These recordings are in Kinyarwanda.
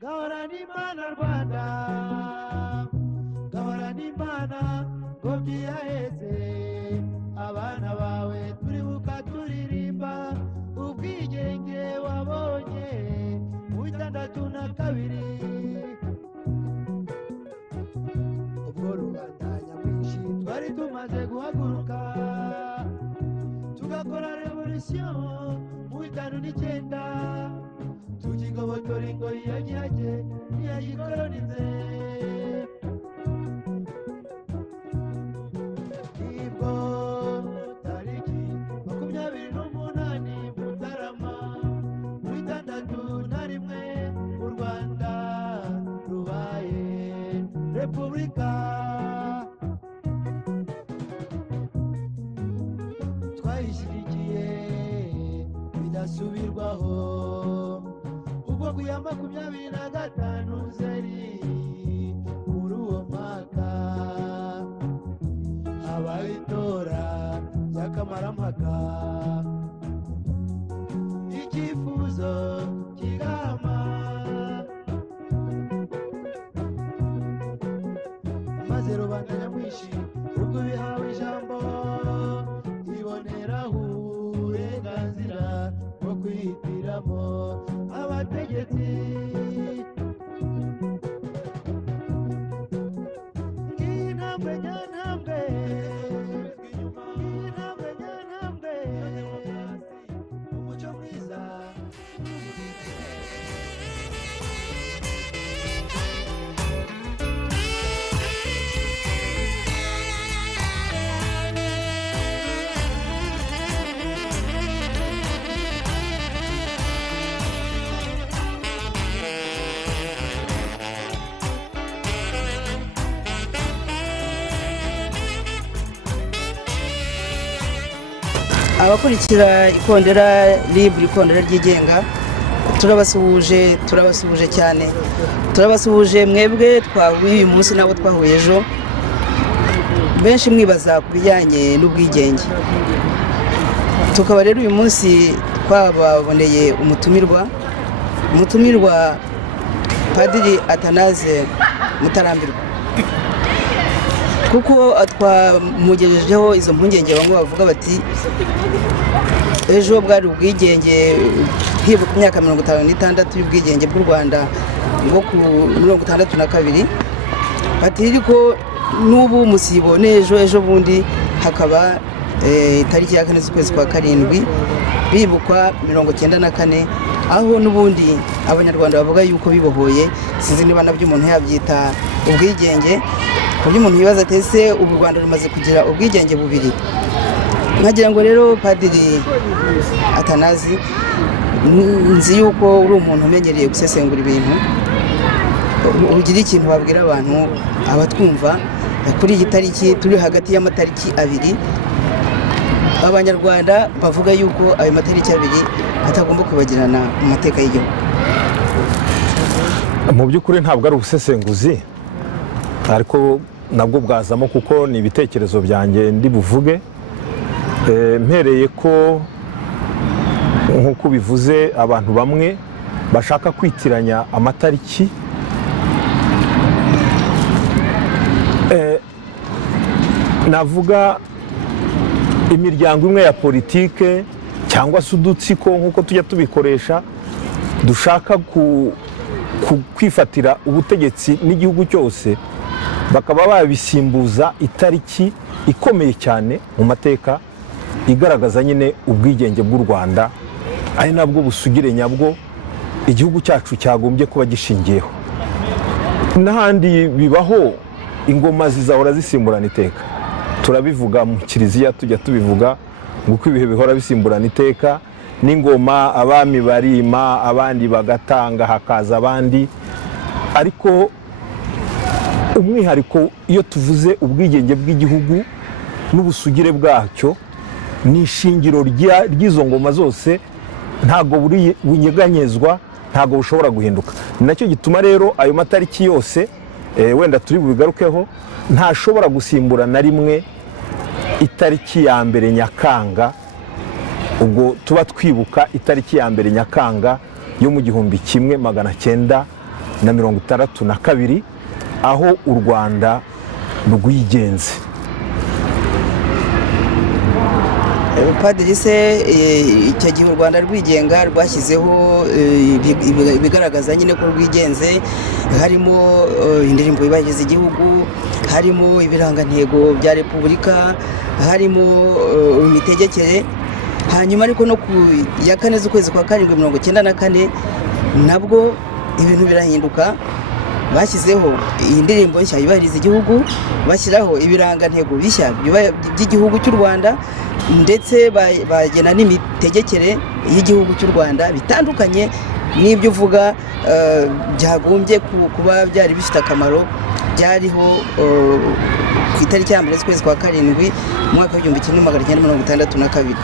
gahorana imana Rwanda gahorana imana ngo byiyaheze abana bawe turibuka turirimba ubwigenge wabonye mu 62 ubwo rubanda nyamwinshi twari tumaze guhaguruka tugakora revolution mu 59 tukigobotora ingoyi ya gihake ntiyagikolonize nibwo tariki 28 Mutarama mu 61 u Rwanda rubaye repubulika twayishyigikiye bidasubirwaho ubwo ku ya 25 Nzeri muri uwo mwaka habaye itora ry'akamarampaka icyifuzo kigama maze rubanda nyamwinshi ubwo bihawe ijambo iboneraho uburenganzira bwo kwihitiramo abategetsi intambwe nyantambwe intambwe nyantambwe umuco mwiza abakurikira ikondera libre ikondera ryigenga turabasuhuje cyane turabasuhuje mwebwe twahuye uyu munsi nabo twahuye ejo benshi mwibaza ku bijyanye n'ubwigenge tukaba rero uyu munsi twababoneye umutumirwa Padiri Athanase Mutarambirwa kuko twamugejejeho izo mpungenge bamwe bavuga bati ejo bwari ubwigenge hibuka imyaka 56 y'ubwigenge bw'u Rwanda bwo ku 62 bati ariko n'ubu musibo ejo bundi hakaba itariki ya 4 z'ukwezi kwa 7 bibukwa 94 aho n'ubundi abanyarwanda bavuga yuko bibohoye sinzi niba nabyo umuntu yabyita ubwigenge kubyo umuntu yibaza tese ubu Rwanda rumaze kugira ubwigenge bubiri nkagira ngo rero Padiri Athanase nzi yuko uri umuntu umenyereye gusesengura ibintu ugira ikintu babwira abantu abatwumva kuri iyi tariki turi hagati y'amatariki abiri abanyarwanda bavuga yuko ayo matariki abiri atagomba kwibagirana mu mateka y'igihugu. Mu by'ukuri ntabwo ari ubusesenguzi ariko nabwo bwazamo kuko ni ibitekerezo byanjye ndi buvuge mpereye ko nk'uko bivuze abantu bamwe bashaka kwitiranya amatariki navuga imiryango imwe ya politike cyangwa se udutsiko nk'uko tujya tubikoresha dushaka kwifatira ubutegetsi n'igihugu cyose bakaba babisimbuza itariki ikomeye cyane mu mateka igaragaza nyine ubwigenge bw'u Rwanda ari nabwo busugire nyabwo igihugu cyacu cyagombye kuba gishingiyeho. N'ahandi bibaho ingoma zizahora zisimburana iteka, turabivuga mu kiliziya tujya tubivuga nguko ibihe bihora bisimburana iteka, n'ingoma abami barima abandi bagatanga hakaza abandi, ariko umwihariko iyo tuvuze ubwigenge bw'igihugu n'ubusugire bwacyo ni ishingiro ry'izo ngoma zose, ntago bunyeganyezwa, ntago bushobora guhinduka. Ni nacyo gituma rero ayo matariki yose wenda turi bubigarukeho ntashobora gusimbura na rimwe itariki ya mbere Nyakanga, ubwo tuba twibuka itariki ya mbere Nyakanga yo mu 1900 na 1962 aho u Rwanda rwigenze. Padiri se icyo gihe u Rwanda rwigenga rwashyizeho ibigaragaza nyine ko rwigenze, harimo indirimbo yubahiriza igihugu, harimo ibirangantego bya repubulika, harimo imitegekere. Hanyuma ariko no ku ya 4 z'ukwezi kwa 7/1994 nabwo ibintu birahinduka, bashyizeho iyi ndirimbo nshya yubahiriza igihugu, bashyiraho ibirangantego bishya by'igihugu cy'u Rwanda, ndetse bagena n'imitegekere y'igihugu cy'u Rwanda bitandukanye n'ibyo uvuga byagombye kuba byari bifite akamaro, byariho ku itariki ya 1 z'ukwezi kwa 7 umwaka wa 1962.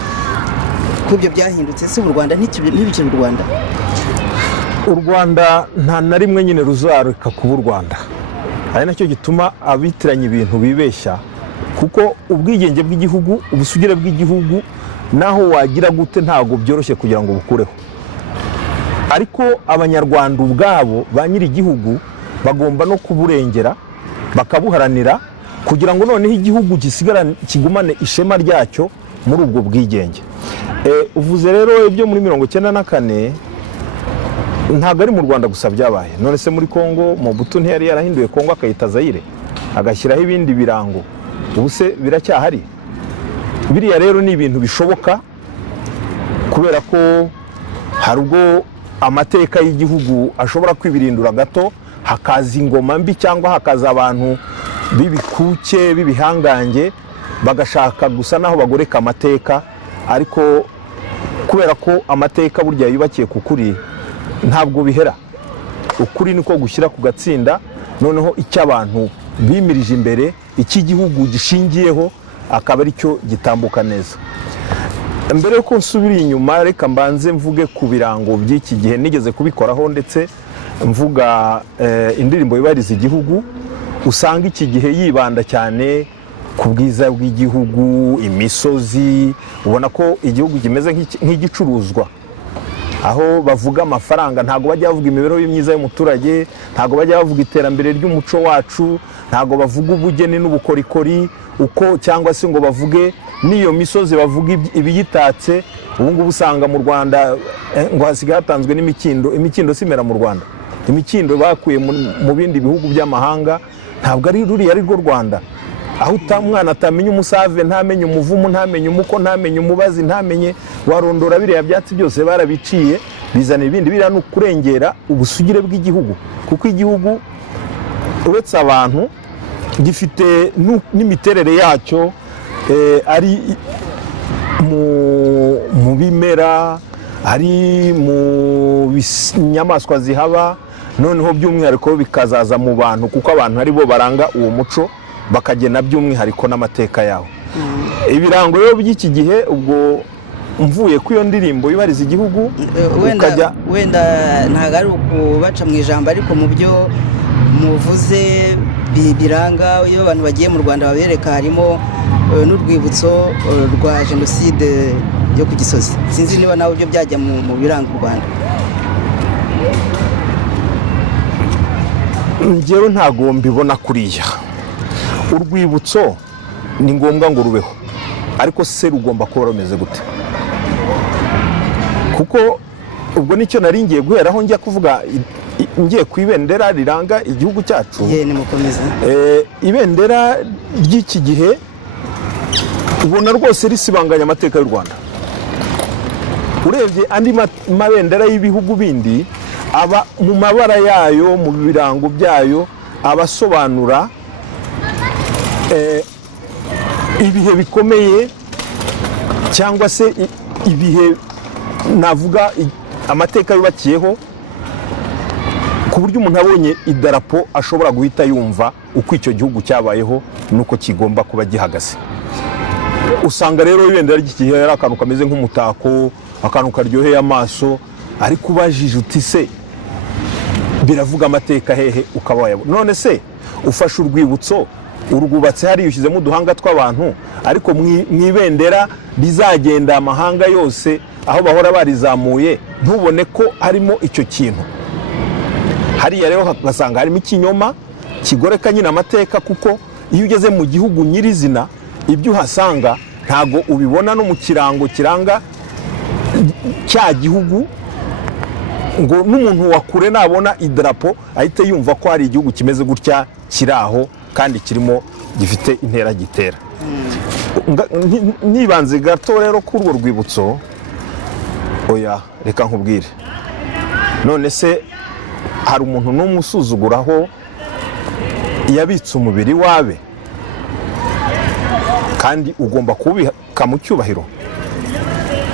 Kubyo byahindutse se u Rwanda ntibikiri u Rwanda? U Rwanda nta na rimwe nyine ruzareka kuba u Rwanda, ari nacyo gituma abitiranya ibintu bibeshya, kuko ubwigenge bw'igihugu, ubusugire bw'igihugu naho wagira gute ntabwo byoroshye kugira ngo bukureho, ariko abanyarwanda ubwabo ba nyiri igihugu bagomba no kuburengera bakabuharanira kugira ngo noneho igihugu kigumane ishema ryacyo muri ubwo bwigenge. Uvuze rero ibyo muri 1994 ntabwo ari mu Rwanda gusa byabaye, none se muri Kongo Mobutu ntiyari yarahinduye Kongo akayita Zaire agashyiraho ibindi birango, ubu se biracyahari? Biriya rero ni ibintu bishoboka kubera ko hari ubwo amateka y'igihugu ashobora kwibirindura gato, hakaza ingoma mbi cyangwa hakaza abantu b'ibikuke b'ibihangange bagashaka gusa naho bagoreka amateka, ariko kubera ko amateka burya yubakiye ku kuri ntabwo bihera. Ukuri niko gushyira ku gatsinda, noneho icyo abantu bimirije imbere, icy'igihugu gishingiyeho akaba ari cyo gitambuka neza. Mbere yuko nsubira inyuma, reka mbanze mvuge ku birango by'iki gihe, nigeze kubikoraho ndetse mvuga indirimbo yubahiriza igihugu, usanga iki gihe yibanda cyane ku bwiza bw'igihugu, imisozi, ubona ko igihugu kimeze nk'igicuruzwa, aho bavuga amafaranga, ntago bajya bavuga imibereho myiza y'umuturage, ntago bajya bavuga iterambere ry'umuco wacu, ntago bavuga ubugeni n'ubukorikori uko, cyangwa se ngo bavuge n'iyo misozi, bavuga ibiyitatse. Ubu ngubu usanga mu Rwanda ngo hasigaye hatanzwe n'imikindo. Imikindo simera mu Rwanda, imikindo bakuye mu bindi bihugu by'amahanga, ntabwo ari ruriya ari rwo Rwanda, aho umwana atamenya umusave, ntamenye umuvumu, ntamenye umuko, ntamenye umubazi, ntamenye warondora biriya byatsi byose barabiciye, bizana ibindi. Biriya ni ukurengera ubusugire bw'igihugu, kuko igihugu uretse abantu gifite n'imiterere yacyo, ari mu bimera, ari mu nyamaswa zihaba, noneho by'umwihariko bikazaza mu bantu, kuko abantu ari bo baranga uwo muco, bakagena by'umwihariko n'amateka yawo. Ibirango rero by'iki gihe, ubwo mvuye ku iyo ndirimbo yubahiriza igihugu, wenda ntabwo ari ukubaca mu ijambo, ariko mu byo muvuze biranga iyo abantu bagiye mu Rwanda babereka, harimo n'urwibutso rwa jenoside yo ku Gisozi. Sinzi niba nawe ibyo byajya mu biranga u Rwanda. Njyewe ntabwo mbibona kuriya. Urwibutso ni ngombwa ngo rubeho, ariko se rugomba kuba rumeze gute? Kuko ubwo nicyo nari ngiye guheraho njya kuvuga, ngiye ku ibendera riranga igihugu cyacu. Ibendera ry'iki gihe ubona rwose risibanganya amateka y'u Rwanda. Urebye andi mabendera y'ibihugu bindi, aba mu mabara yayo, mu birango byayo, abasobanura ibihe bikomeye, cyangwa se ibihe navuga amateka yubakiyeho, ku buryo umuntu abonye idarapo ashobora guhita yumva uko icyo gihugu cyabayeho nuko kigomba kuba gihagaze. Usanga rero ibendera ry'iki gihe ari akantu kameze nk'umutako, akantu karyoheye amaso, ariko ubajije uti se biravuga amateka hehe, ukaba wayabona. None se ufashe urwibutso urwubatse hariya ushyizemo uduhanga tw'abantu, ariko mu ibendera rizagenda amahanga yose aho bahora barizamuye, ntubone ko harimo icyo kintu. hariya rero ugasanga harimo ikinyoma kigoreka nyine amateka, kuko iyo ugeze mu gihugu nyirizina ibyo uhasanga ntago ubibona no mu kirango kiranga cya gihugu, ngo n'umuntu wakure nabona idarapo ahite yumva ko hari igihugu kimeze gutya kiraho kandi kirimo gifite intera gitera. Nibanze gato rero kuri urwo rwibutso, oya reka nkubwire, none se hari umuntu n'umwe usuzuguraho yabitse umubiri wawe? Kandi ugomba kubika mu cyubahiro,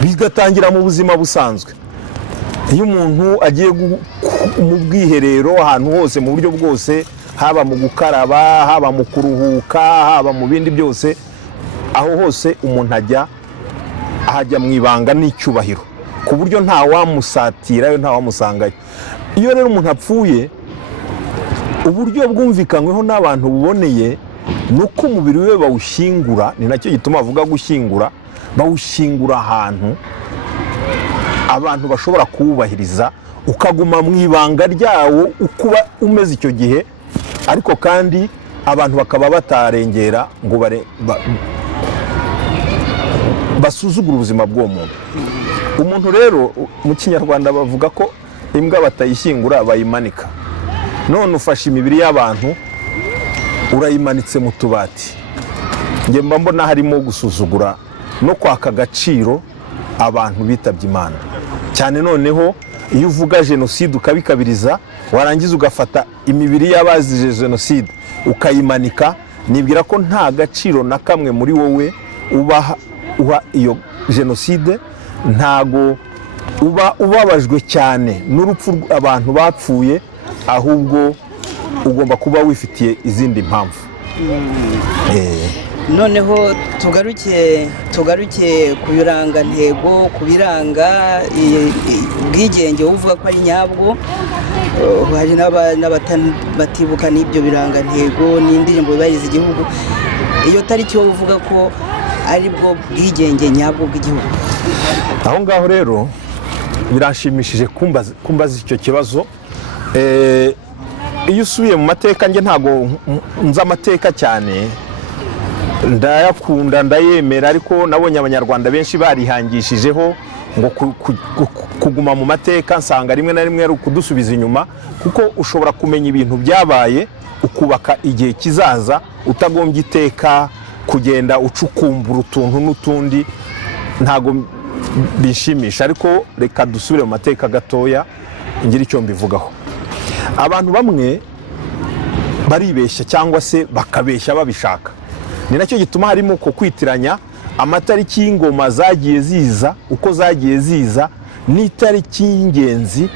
bigatangira mu buzima busanzwe. Iyo umuntu agiye mu bwiherero ahantu hose mu buryo bwose, haba mu gukaraba, haba mu kuruhuka, haba mu bindi byose, aho hose umuntu ahajya mu ibanga n'icyubahiro, ku buryo nta wamusatirayo, nta wamusangayo. Iyo rero umuntu apfuye, uburyo bwumvikanyweho n'abantu buboneye ni uko umubiri we bawushyingura. Ni nacyo gituma bavuga gushyingura, bawushyingura ahantu abantu bashobora kuwubahiriza, ukaguma mu ibanga ryawo uko uba umeze icyo gihe, ariko kandi abantu bakaba batarengera ngo basuzugura ubuzima bw'uwo muntu. Umuntu rero mu Kinyarwanda bavuga ko imbwa batayishyingura bayimanika. None ufashe imibiri y'abantu urayimanitse mu tubati, njye mba mbona harimo gusuzugura no kwaka agaciro abantu bitabye Imana cyane. Noneho iyo uvuga jenoside ukabikabiriza, warangiza ugafata imibiri y'abazize jenoside ukayimanika, nibwira ko nta gaciro na kamwe muri wowe uha iyo jenoside, ntago uba ubabajwe cyane n'urupfu abantu bapfuye, ahubwo ugomba kuba wifitiye izindi mpamvu. Noneho tugaruke ku birangantego, ku biranga ubwigenge uvuga ko ari nyabwo. Hari n'abatibuka n'ibyo birangantego n'indirimbo bibariza igihugu. Iyo tariki wowe uvuga ko ari bwo bwigenge nyabwo bw'igihugu. Aho ngaho rero birashimishije kumbaza icyo kibazo. Iyo usubiye mu mateka, njye ntago nzi amateka cyane, ndayakunda ndayemera, ariko nabonye abanyarwanda benshi barihangishijeho ngo kuguma mu mateka, nsanga rimwe na rimwe ari ukudusubiza inyuma, kuko ushobora kumenya ibintu byabaye ukubaka igihe kizaza utagombye iteka kugenda ucukumbura utuntu n'utundi. Ntago bishimisha, ariko reka dusubire mu mateka gatoya ngira icyo mbivugaho. Abantu bamwe baribeshya cyangwa se bakabeshya babishaka. Ni nacyo gituma harimo ko kwitiranya amatariki y'ingoma zagiye ziza, uko zagiye ziza n'itariki y'ingenzi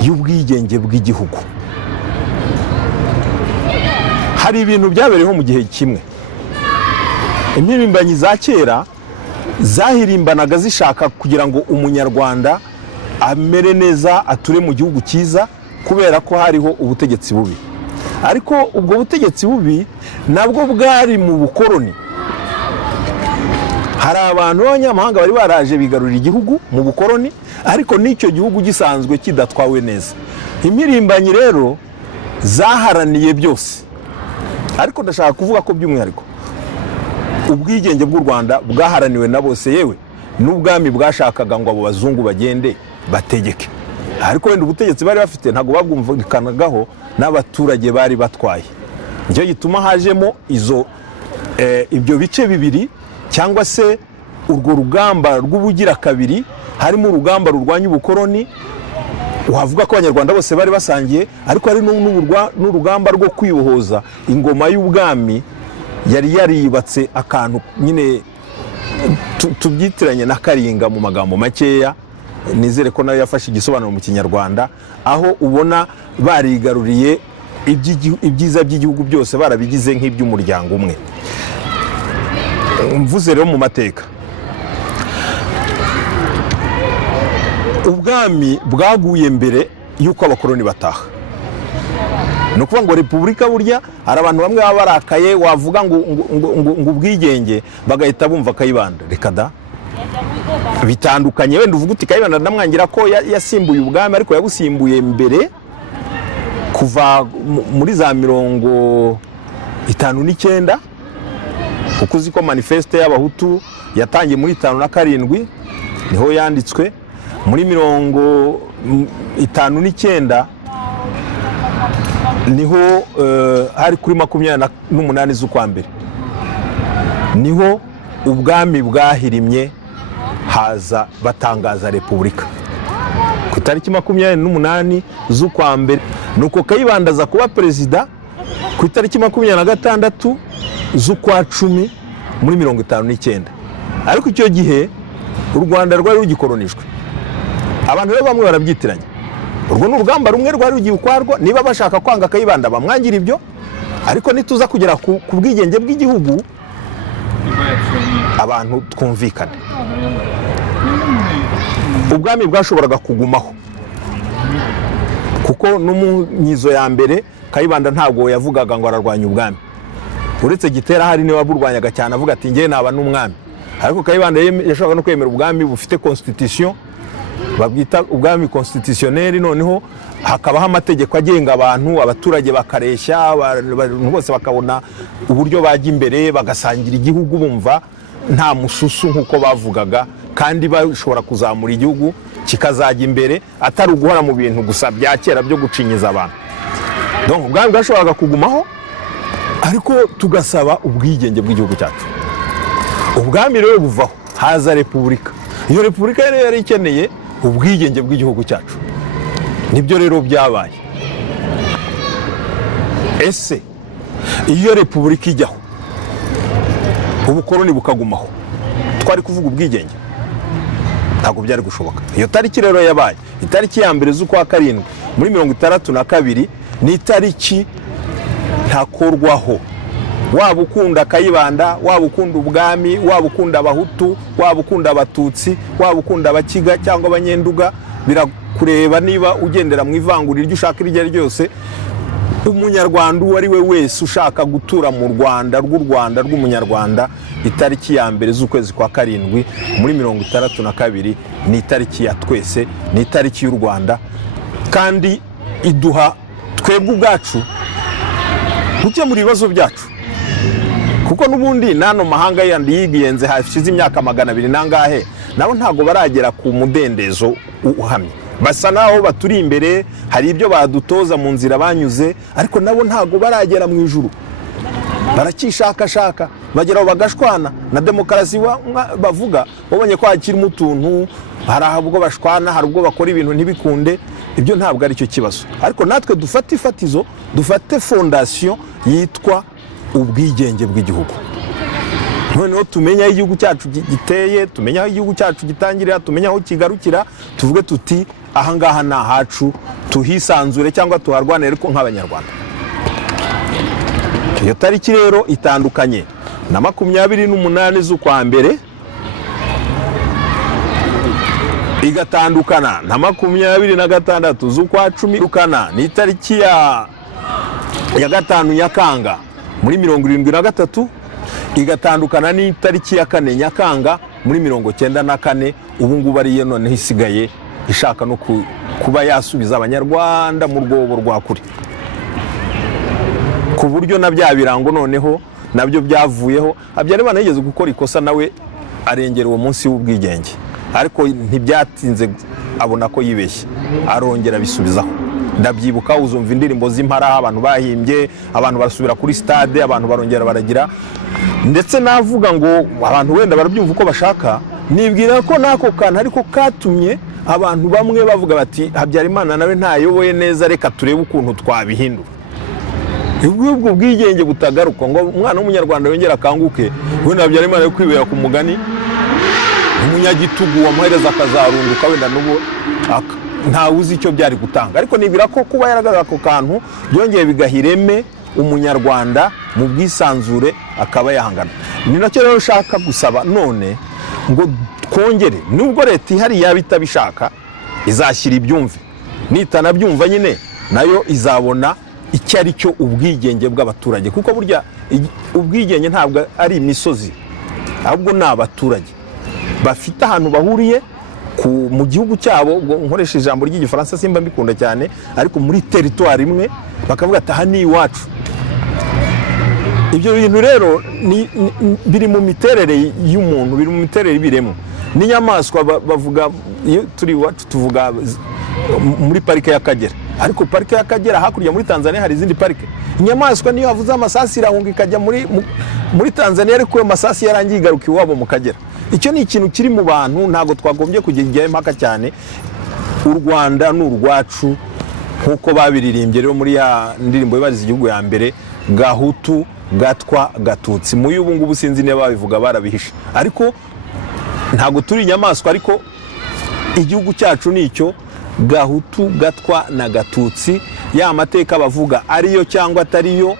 y'ubwigenge bw'igihugu. Hari ibintu byabereyeho mu gihe kimwe. Impirimbanyi za kera zahirimbanaga zishaka kugira ngo umunyarwanda amere neza, ature mu gihugu cyiza, kubera ko hariho ubutegetsi bubi. Ariko ubwo butegetsi bubi nabwo bwari mu bukoroni. Hari abantu b'abanyamahanga bari baraje bigarurira igihugu mu bukoroni, ariko n'icyo gihugu gisanzwe kidatwawe neza. Impirimbanyi rero zaharaniye byose, ariko ndashaka kuvuga ko by'umwihariko ubwigenge bw'u Rwanda bwaharaniwe na bose, yewe n'ubwami bwashakaga ngo abo bazungu bagende bategeke, ariko wenda ubutegetsi bari bafite ntago babwumvikanagaho n'abaturage bari batwaye. Nicyo gituma hajemo ibyo bice bibiri, cyangwa se urwo rugamba rw'ubugira kabiri. Harimo urugamba rurwanya ubukoroni, wavuga ko abanyarwanda bose bari basangiye, ariko hari n'urugamba rwo kwibohoza ingoma y'ubwami yari yaribatse akantu nyine tubyitiranye na Karinga mu magambo makeya. Nizere ko nayo yafashe igisobanuro mu Kinyarwanda, aho ubona barigaruriye ibyiza by'igihugu byose, barabigize nk'iby'umuryango umwe. Mvuze rero mu mateka, ubwami bwaguye mbere y'uko abakoroni bataha. Ni ukuvuga ngo repubulika burya hari abantu bamwe baba barakaye, wavuga ngo ubwigenge bagahita bumva Kayibanda. Reka da, bitandukanye. Wenda uvuga uti Kayibanda ndamwangira ko yasimbuye ubwami, ariko yabusimbuye mbere kuva muri za 59 kuko uzi ko manifeste y'abahutu yatangiye muri 57 niho yanditswe, muri 59 niho hari kuri 28 z'ukwa mbere niho ubwami bwahirimye haza batangaza repubulika ku itariki 28 z'ukwa mbere. Nuko Kayibanda aza kuba perezida ku itariki 26 z'ukwa 10 muri 59. Ariko icyo gihe u Rwanda rwari rugikolonijwe. Abantu rero bamwe barabyitiranya. Urwo n'urugamba rumwe rwari rugiye ukwarwo, niba bashaka kwanga Kayibanda bamwangira ibyo, ariko nituza kugera ku bwigenge bw'igihugu abantu twumvikane. Ubwami bwashoboraga kugumaho kuko no mu nyizo ya mbere Kayibanda ntabwo yavugaga ngo ararwanya ubwami, uretse Gitera hari niwe waburwanyaga cyane avuga ati ngiye naba n'umwami. Ariko Kayibanda yashobora no kwemera ubwami bufite constitution, babwita ubwami constitutionnel, noneho hakabaho amategeko agenga abantu, abaturage bakareshya, abantu bose bakabona uburyo bajya imbere bagasangira igihugu bumva nta mususu nkuko bavugaga, kandi bashobora kuzamura igihugu kikazajya imbere atari uguhora mu bintu gusa bya kera byo gucinyiza abantu. Donc ubwami bwashoboraga kugumaho, ariko tugasaba ubwigenge bw'igihugu cyacu. Ubwami rero buvaho haza repubulika. Iyo repubulika rero yari ikeneye ubwigenge bw'igihugu cyacu, nibyo rero byabaye. Ese iyo repubulika ijyaho ubukoloni bukagumaho, twari kuvuga ubwigenge? Ntabwo byari gushoboka. Iyo tariki rero yabaye itariki ya mbere z'ukwa 7 muri 62 ni itariki ntakorwaho. Waba ukunda Kayibanda, waba ukunda ubwami, waba ukunda abahutu, waba ukunda abatutsi, waba ukunda abakiga cyangwa abanyenduga, birakureba niba ugendera mu ivangura iryo ushaka iryo ari ryose. Umunyarwanda uwo ari we wese ushaka gutura mu Rwanda rw'umunyarwanda, itariki ya mbere z'ukwezi kwa 7 muri 62 ni itariki ya twese, ni itariki y'u Rwanda, kandi iduha twebwe ubwacu gukemura ibibazo byacu. Kuko n'ubundi nano mahanga yandi yigiyenze hashize imyaka 200 nangahe, nabo ntago baragera ku mudendezo uhamye. Basa naho baturi imbere, hari ibyo badutoza mu nzira banyuze, ariko nabo ntago baragera mu ijuru. Barakishakashaka, bageraho bagashwana na demokarasi bavuga, babonye ko hakiri mu tuntu, hari ahubwo bashwana, hari ubwo bakora ibintu ntibikunde. Ibyo ntabwo ari cyo kibazo. Ariko natwe dufate ifatizo, dufate fondation yitwa ubwigenge bw'igihugu. Noneho tumenya aho igihugu cyacu giteye, tumenya aho igihugu cyacu gitangirira, tumenya aho kigarukira, tuvuge tuti ahangaha ni ahacu, tuhisanzure cyangwa tuharwanire ariko nk'abanyarwanda. Iyo tariki rero itandukanye na 28 z'ukwa mbere, igatandukana na 26 z'ukwa 10, ukana ni itariki ya 5 Nyakanga muri 73, igatandukana n'itariki ya 4 Nyakanga muri 94. Ubu ngubu ariyo none hisigaye ishaka no kuba yasubiza abanyarwanda mu rwobo rwa kuri, ku buryo na bya birango noneho nabyo byavuyeho. Habyarimana yigeze gukora ikosa nawe arengera uwo munsi w'ubwigenge, ariko ntibyatinze abona ko yibeshye, arongera bisubizaho. Ndabyibuka uzumva indirimbo z'impara abantu bahimbye, abantu barasubira kuri stade, abantu barongera baragira, ndetse navuga ngo abantu wenda barabyumva uko bashaka. Nibwira ko nako kana ariko katumye abantu bamwe bavuga bati Habyarimana nawe ntayoboye neza, reka turebe ukuntu twabihindura. Ubwo bwigenge butagaruka ngo umwana w'umunyarwanda yongera akanguke, wenda Habyarimana yo kwibera ku mugani umunyagitugu wamuhereza akazarunduka, wenda n'ubu nta uzi icyo byari gutanga. Ariko nibwira ko kuba yaragaragara ako kantu byongeye bigahireme umunyarwanda mu bwisanzure akaba yahangana. Ni nacyo rero ushaka gusaba none ngo twongere, nubwo leta ihari yaba itabishaka izashyira ibyumve, nitanabyumva nyine nayo izabona icyo ari cyo ubwigenge bw'abaturage. Kuko burya ubwigenge ntabwo ari imisozi, ahubwo ni abaturage bafite ahantu bahuriye mu gihugu cyabo, nkoresha ijambo ry'igifaransa simba mbikunda cyane, ariko muri teritwari imwe bakavuga ati aha ni iwacu. Ibyo bintu rero biri mu miterere y'umuntu, biri mu miterere y'ibiremwa. N'inyamaswa bavuga, iyo turi iwacu tuvuga muri parike y'Akagera, ariko parike y'Akagera hakurya muri Tanzania hari izindi parike. Inyamaswa niyo havuze amasasi irahunga ikajya muri Tanzania, ariko amasasi yarangiye igaruka iwabo mu Kagera. Icyo ni ikintu kiri mu bantu, ntago twagombye kujya impaka cyane. U Rwanda ni urwacu nkuko babiririmbye rero muri ya ndirimbo ibariza igihugu ya mbere, Gahutu Gatwa Gatutsi. Mu y'ubu ngubu sinzi niba babivuga barabihishe, ariko ntago turi inyamaswa, ariko igihugu cyacu nicyo Gahutu Gatwa na Gatutsi. Ya mateka bavuga ariyo cyangwa atariyo,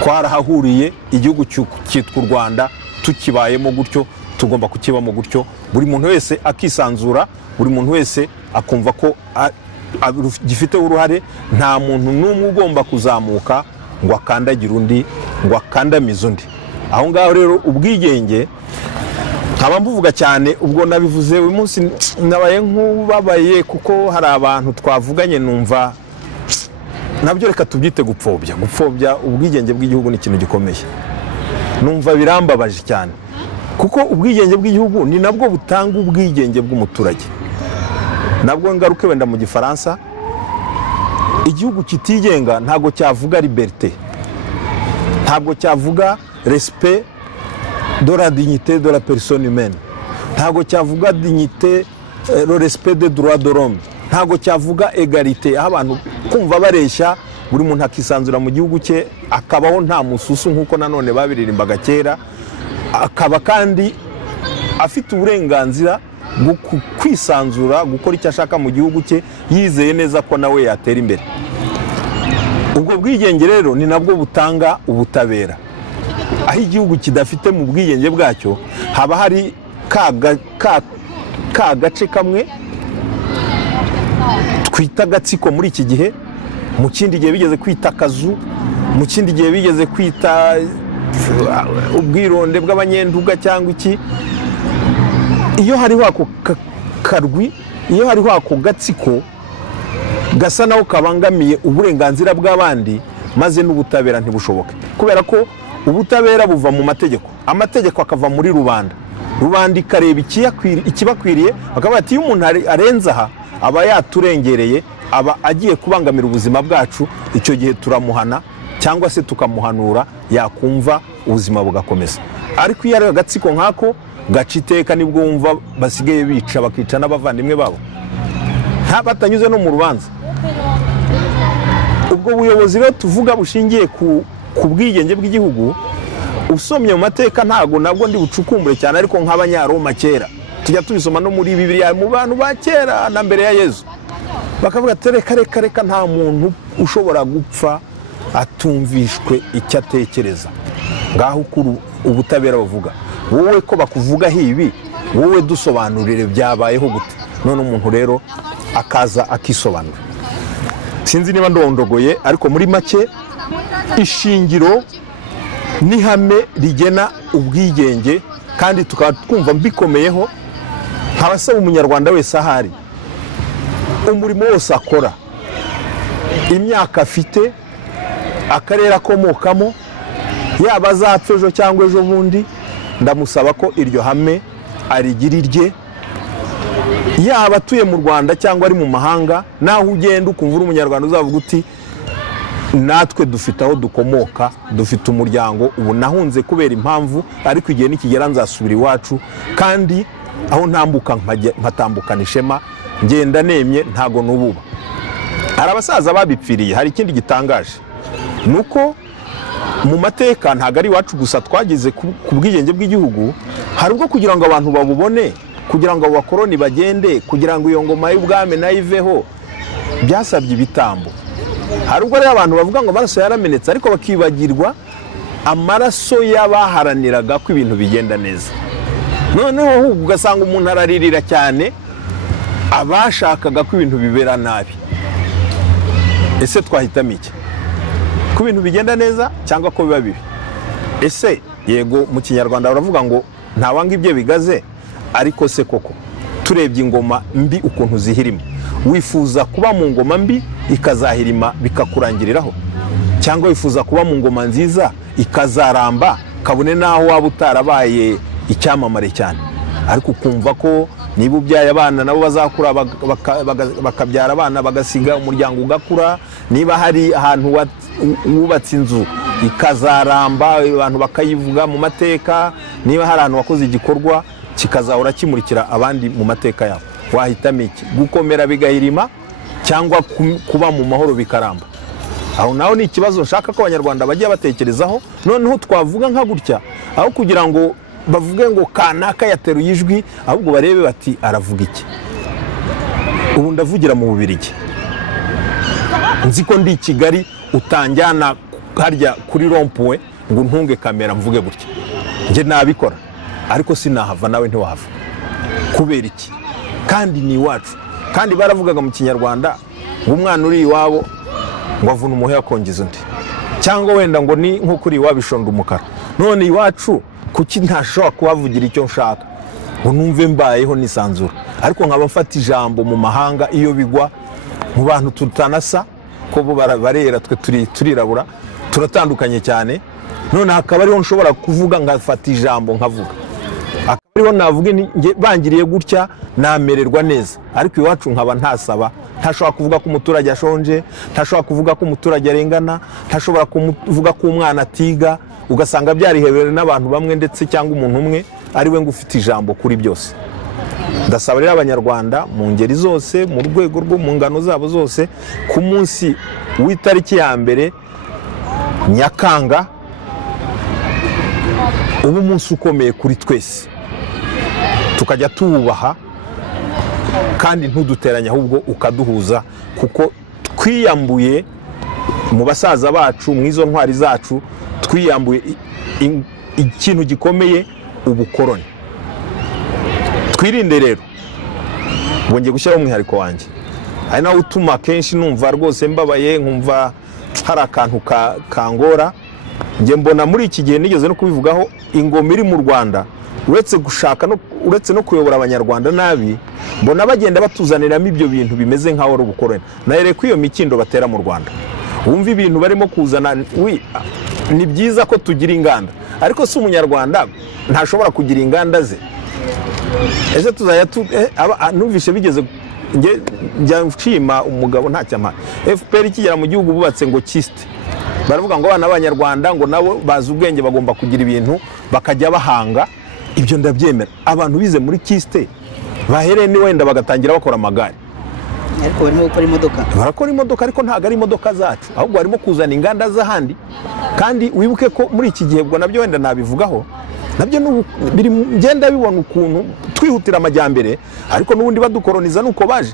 twarahahuriye. Igihugu cyitwa u Rwanda, tukibayemo gutyo, tugomba kukibamo gutyo. Buri muntu wese akisanzura, buri muntu wese akumva ko gifite uruhare. Nta muntu n'umwe ugomba kuzamuka ngo akandagira undi, ngo akandamize undi. Aho ngaho rero ubwigenge nkaba mbuvuga cyane, ubwo nabivuze uyu munsi nabaye nk'ubabaye, kuko hari abantu twavuganye numva nabyo reka tubyite gupfobya ubwigenge bw'igihugu ni ikintu gikomeye. Numva birambabaje cyane, kuko ubwigenge bw'igihugu ni nabwo butanga ubwigenge bw'umuturage. Nabwo ngaruke wenda mu gifaransa, igihugu kitigenga ntago cyavuga liberté, ntago cyavuga respect de la dignité de la personne humaine, ntago cyavuga dignité, le respect des droits de l'homme, ntago cyavuga égalité, aho abantu kumva bareshya buri muntu akisanzura mu gihugu cye, akabaho nta mususu nkuko nanone babiririmbaga kera, akaba kandi afite uburenganzira bwo kwisanzura, gukora icyo ashaka mu gihugu cye, yizeye neza ko nawe yatera imbere. Ubwo bwigenge rero ni nabwo butanga ubutabera. Aho igihugu kidafite mu bwigenge bwacyo, haba hari ka gace kamwe twita agatsiko muri iki gihe, mu kindi gihe bigeze kwita akazu, mu kindi gihe bigeze kwita ubwironde bw'abanyenduga cyangwa iki. Iyo hariho ako karwi, iyo hariho ako gatsiko gasa naho kabangamiye uburenganzira bw'abandi, maze n'ubutabera ntibushoboke. Kubera ko ubutabera buva mu mategeko, amategeko akava muri rubanda, rubanda ikareba ikibakwiriye, bakaba bati iyo umuntu arenze aha aba yaturengereye, aba agiye kubangamira ubuzima bwacu, icyo gihe turamuhana cyangwa se tukamuhanura, yakumva ubuzima bugakomeza. Ariko iyo ari agatsiko nkako gaca iteka, nibwo wumva basigaye bica, bakica n'abavandimwe babo nta batanyuze no mu rubanza. Ubwo buyobozi rero tuvuga bushingiye ku bwigenge bw'igihugu, usomye mu mateka ntago nabwo ndi bucukumbure cyane, ariko nk'abanyaroma kera tujya tubisoma no muri Bibiliya, mu bantu ba kera na mbere ya Yesu, bakavuga ati reka nta muntu ushobora gupfa atumvishwe icyo atekereza. Ngaho ukuru ubutabera buvuga, wowe ko bakuvuga hibi, wowe dusobanurire byabayeho gute. None umuntu rero akaza akisobanura. Sinzi niba ndondogoye, ariko muri make ishingiro n'ihame rigena ubwigenge, kandi tukaba twumva mbikomeyeho. Nkabasaba umunyarwanda wese ahari, umurimo wose akora, imyaka afite, akarere akomokamo, yaba azapfa ejo cyangwa ejo bundi, ndamusaba ko iryo hame arigira irye. Yaba atuye mu Rwanda cyangwa ari mu mahanga, naho ugenda ukumva uri umunyarwanda uzavuga uti natwe dufite aho dukomoka, dufite umuryango, ubu nahunze kubera impamvu, ariko igihe nikigera nzasubira iwacu, kandi aho ntambuka nkatambukana ishema, ngenda nemye ntago nububa. Hari abasaza babipfiriye. Hari ikindi gitangaje, nuko mu mateka ntago ari iwacu gusa twageze ku bwigenge bw'igihugu, hari ubwo kugira ngo abantu babubone, kugira ngo abakoroni bagende, kugira ngo iyo ngoma y'ubwami nayiveho, byasabye ibitambo. Hari ubwo rero abantu bavuga ngo amaraso yaramenetse, ariko bakibagirwa amaraso y'abaharaniraga ko ibintu bigenda neza. Noneho ugasanga umuntu araririra cyane abashakaga ko ibintu bibera nabi. Ese twahitamo iki? Ko ibintu bigenda neza cyangwa ko biba bibi? Ese yego mu Kinyarwanda baravuga ngo ntawanga ibye bigaze, ariko se koko turebye ingoma mbi ukuntu zihirima, wifuza kuba mu ngoma mbi ikazahirima bikakurangiriraho, cyangwa wifuza kuba mu ngoma nziza ikazaramba kabone naho waba utarabaye icyamamare cyane, ariko ukumva ko niba ubyaye abana nabo bazakura bakabyara abana bagasiga umuryango ugakura, niba hari ahantu wubatse inzu ikazaramba abantu bakayivuga mu mateka, niba hari ahantu wakoze igikorwa kikazahora kimurikira abandi mu mateka yabo, wahitamo iki? Gukomera bigahirima cyangwa kuba mu mahoro bikaramba? Aho naho ni ikibazo nshaka ko abanyarwanda bajya batekerezaho, noneho twavuga nka gutya aho kugira ngo bavuge ngo kanaka yateruye ijwi, ahubwo barebe bati aravuga iki. Ubu ndavugira mu Bubiligi, nzi ko ndi i Kigali utanjyana harya kuri rompuwe ngo ntunge kamera mvuge gutya, njye nabikora ariko sinahava nawe ntiwahava. Kubera iki? Kandi ni iwacu, kandi baravugaga mu Kinyarwanda ngo umwana uri iwabo ngo avuna umuhe akongeza undi, cyangwa wenda ngo ni nko kuri iwabo ishonda umukara. None iwacu kuki ntashobora kuhavugira icyo nshaka ngo numve mbayeho nisanzura? Ariko nkaba mfata ijambo mu mahanga iyo bigwa mu bantu tutanasa, ko bo barera twe turirabura, turatandukanye cyane. None hakaba ariho nshobora kuvuga ngafata ijambo nkavuga, akaba ariho navuga bangiriye gutya namererwa neza. Ariko iwacu nkaba ntasaba, ntashobora kuvuga ko umuturage ashonje, ntashobora kuvuga ko umuturage arengana, ntashobora kuvuga ko umwana atiga, ugasanga byarihebewe n'abantu bamwe ndetse cyangwa umuntu umwe ari we ngo ufite ijambo kuri byose. Ndasaba rero abanyarwanda mu ngeri zose, mu rwego rwo mu ngano zabo zose, ku munsi w'itariki ya mbere Nyakanga ubu umunsi ukomeye kuri twese, tukajya tuwubaha kandi ntuduteranya ahubwo ukaduhuza, kuko twiyambuye mu basaza bacu, mu izo ntwari zacu, twiyambuye ikintu gikomeye, ubukoroni. Twirinde rero, bongeye gushyiraho umwihariko wanjye, ari nawe utuma kenshi numva rwose mbabaye, nkumva hari akantu kangora. Njye mbona muri iki gihe nigeze no kubivugaho, ingoma iri mu Rwanda uretse gushaka uretse no kuyobora abanyarwanda nabi, mbona bagenda batuzaniramo ibyo bintu bimeze nkaho ari ubukoroni. Nahereye ko iyo mikindo batera mu Rwanda, wumva ibintu barimo kuzana. Ni byiza ko tugira inganda, ariko si umunyarwanda ntashobora kugira inganda ze. Ese tuzajya numvishe bigeze njya nshima umugabo ntacyama FPR ikigera mu gihugu bubatse ngo kiste, baravuga ngo abana b'abanyarwanda ngo nabo bazi ubwenge bagomba kugira ibintu bakajya bahanga. Ibyo ndabyemera, abantu bize muri kiste bahereye ni wenda bagatangira bakora amagare, ariko barimo gukora imodoka. Barakora imodoka ariko ntabwo ari imodoka zacu, ahubwo barimo kuzana inganda z'ahandi. Kandi wibuke ko muri iki gihe bwo nabyo wenda nabivugaho, nabyo biri ngenda bibona ukuntu twihutira amajyambere, ariko n'ubundi badukoroniza nuko baje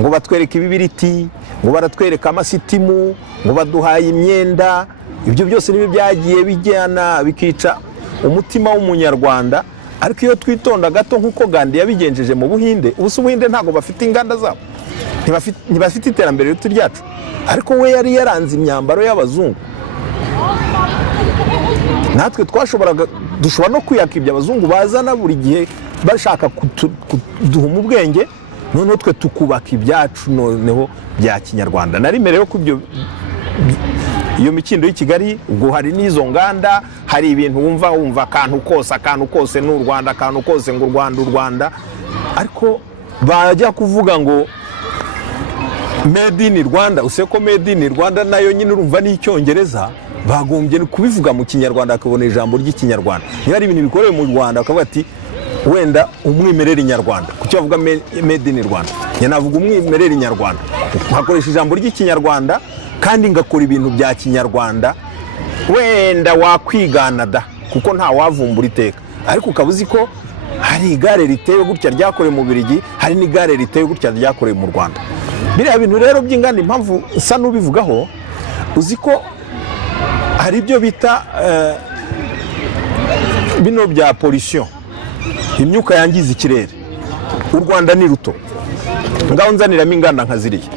ngo batwereke ibibiriti, ngo baratwereka amasitimu, ngo baduhaye imyenda. Ibyo byose nibi byagiye bijyana bikica umutima w'umunyarwanda. Ariko iyo twitonda gato nkuko Gandhi yabigenjeje mu Buhinde, ubu Ubuhinde ntago bafite inganda zabo, ntibafite iterambere rito ryacu, ariko we yari yaranze imyambaro y'abazungu. Natwe dushobora no kwiyakibya abazungu bazana buri gihe bashaka kuduhuma ubwenge, noneho twe tukubaka ibyacu noneho bya kinyarwanda. Narimerewe ko iyo mikindo y'i Kigali ubwo hari n'izo nganda, hari ibintu wumva akantu kose n'u Rwanda, akantu kose ngo u Rwanda, ariko bajya kuvuga ngo made in Rwanda. Useko made in Rwanda nayo nyine urumva n'icyongereza, bagombye kubivuga mu kinyarwanda, akabona ijambo ry'ikinyarwanda. Niba ari ibintu bikorewe mu Rwanda akavuga ati wenda umwimerere nyarwanda, kuki bavuga made in Rwanda, njye navuga umwimerere nyarwanda, nkakoresha ijambo ry'ikinyarwanda kandi ngakora ibintu bya kinyarwanda. Wenda wakwigana da, kuko nta wavumbura iteka, ariko ukabuzi ko hari igare riteye gutya ryakorewe mu Bubiligi, hari n'igare riteye gutya ryakorewe mu Rwanda. Biriya bintu rero by'inganda, impamvu nsa n'ubivugaho, uzi ko hari ibyo bita bino bya pollution, imyuka yangiza ikirere. U Rwanda ni ruto, ngaho nzaniramo inganda nka ziriya,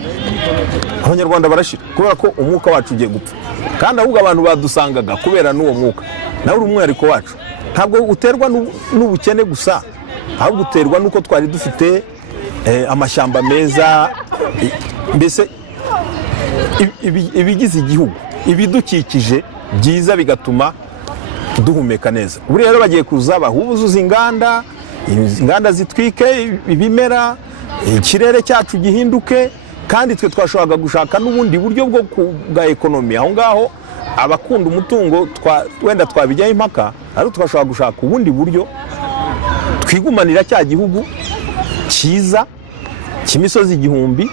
abanyarwanda barashira kubera ko umwuka wacu ugiye gupfa. Kandi ahubwo abantu badusangaga kubera n'uwo mwuka, nawe uri umwihariko wacu. Ntabwo uterwa n'ubukene gusa, ahubwo uterwa nuko twari dufite amashyamba meza, mbese ibigize igihugu, ibidukikije byiza bigatuma duhumeka neza. Ubu rero bagiye kuza bahuzuza inganda zitwike ibimera, ikirere cyacu gihinduke, kandi twe twashoboraga gushaka n'ubundi buryo bwa ekonomi aho ngaho. Abakunda umutungo wenda twabijyaho impaka, ariko twashobora gushaka ubundi buryo twigumanira cya gihugu cyiza cy'imisozi igihumbi